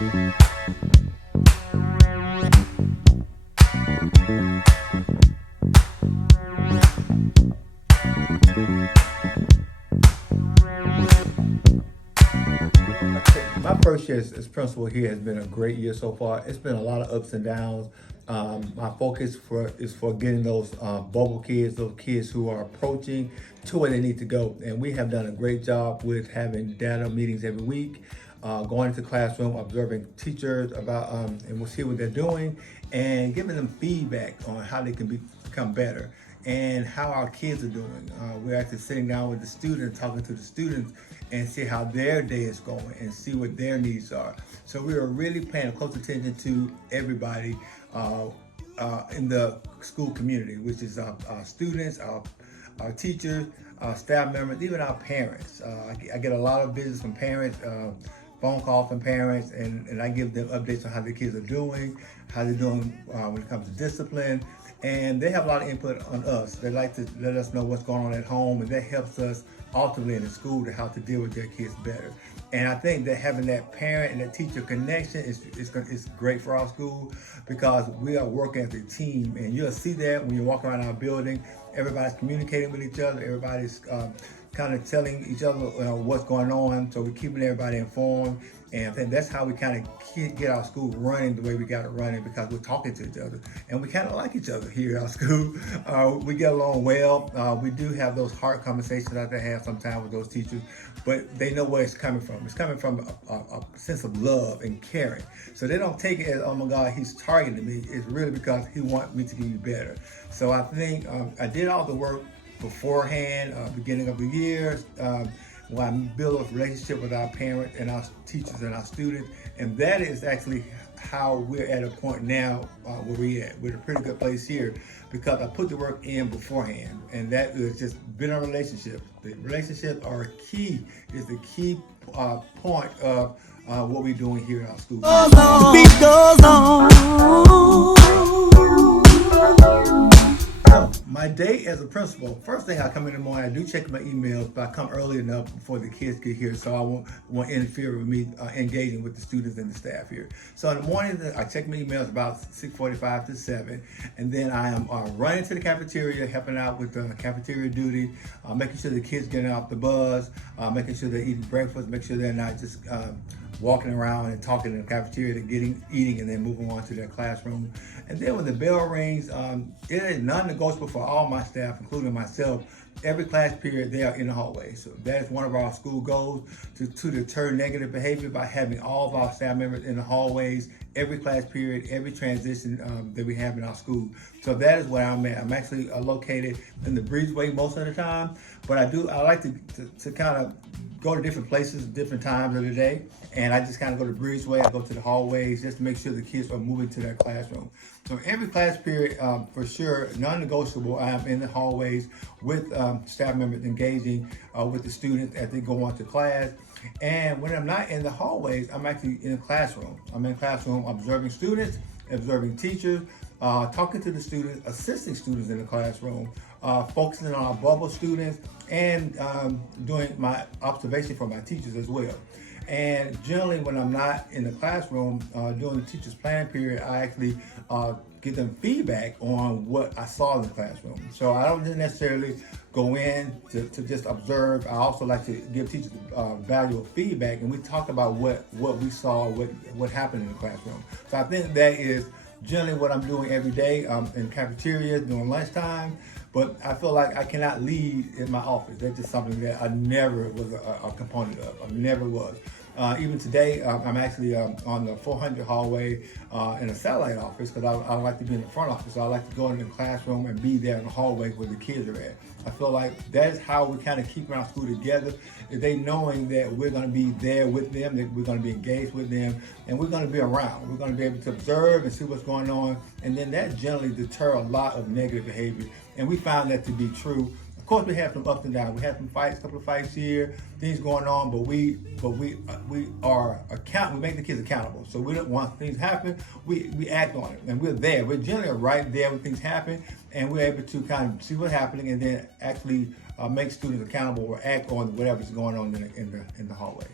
My first year as principal here has been a great year so far. It's been a lot of ups and downs. My focus is for getting those bubble kids, those kids who are approaching to where they need to go. And we have done a great job with having data meetings every week, going into the classroom, observing teachers about, and we'll see what they're doing, and giving them feedback on how they can become better and how our kids are doing. We're actually sitting down with the students, talking to the students, and see how their day is going and see what their needs are. So we are really paying close attention to everybody in the school community, which is our students, our teachers, our staff members, even our parents. I get a lot of visits from parents, phone calls from parents, and I give them updates on how their kids are doing, how they're doing when it comes to discipline. And they have a lot of input on us. They like to let us know what's going on at home, and that helps us ultimately in the school to how to deal with their kids better. And I think that having that parent and that teacher connection is great for our school, because we are working as a team. And you'll see that when you walk around our building, everybody's communicating with each other, everybody's kind of telling each other what's going on, so we're keeping everybody informed. And I think that's how we kind of get our school running the way we got it running, because we're talking to each other and we kind of like each other here at our school. We get along well. We do have those hard conversations that they have sometimes with those teachers, but they know where it's coming from. It's coming from a sense of love and caring. So they don't take it as, oh my God, he's targeting me. It's really because he wants me to be better. So I think I did all the work beforehand, beginning of the year, when I build a relationship with our parents and our teachers and our students. And that is actually how we're at a point now where we're at. We're in a pretty good place here because I put the work in beforehand, and that is just building a relationship. The relationships are key, is the key point of what we're doing here at our school. My day as a principal, first thing I come in the morning, I do check my emails, but I come early enough before the kids get here, so I won't interfere with me engaging with the students and the staff here. So in the morning, I check my emails about 6:45 to 7, and then I am running to the cafeteria, helping out with the cafeteria duty, making sure the kids getting off the bus, making sure they're eating breakfast, make sure they're not just walking around and talking in the cafeteria, to eating, and then moving on to their classroom. And then when the bell rings, it is non-negotiable for all my staff, including myself. Every class period, they are in the hallway. So that is one of our school goals, to deter negative behavior by having all of our staff members in the hallways, every class period, every transition that we have in our school. So that is where I'm at. I'm actually located in the breezeway most of the time, but I like to kind of go to different places, different times of the day. And I just kind of go to breezeway, I go to the hallways just to make sure the kids are moving to their classroom. So every class period, for sure, non-negotiable, I am in the hallways with staff members engaging with the students as they go on to class. And when I'm not in the hallways, I'm actually in the classroom. I'm in the classroom observing students, observing teachers, talking to the students, assisting students in the classroom, focusing on our bubble students, and doing my observation for my teachers as well. And generally, when I'm not in the classroom during the teacher's plan period, I actually give them feedback on what I saw in the classroom. So I don't necessarily go in to just observe. I also like to give teachers valuable feedback, and we talk about what we saw, what happened in the classroom. So I think that is generally what I'm doing every day in cafeterias during lunchtime. But I feel like I cannot lead in my office. That's just something that I never was a component of. I never was. Even today, I'm actually on the 400 hallway in a satellite office, because I like to be in the front office. So I like to go in the classroom and be there in the hallway where the kids are at. I feel like that is how we kind of keep our school together. Is they knowing that we're going to be there with them, that we're going to be engaged with them, and we're going to be around. We're going to be able to observe and see what's going on, and then that generally deter a lot of negative behavior. And we found that to be true. Of course, we have some ups and downs. We had some fights, a couple of fights here, things going on, but we are we make the kids accountable. So we don't want things happen, we act on it, and we're there. We're generally right there when things happen, and we're able to kind of see what's happening and then actually make students accountable or act on whatever's going on in the hallways.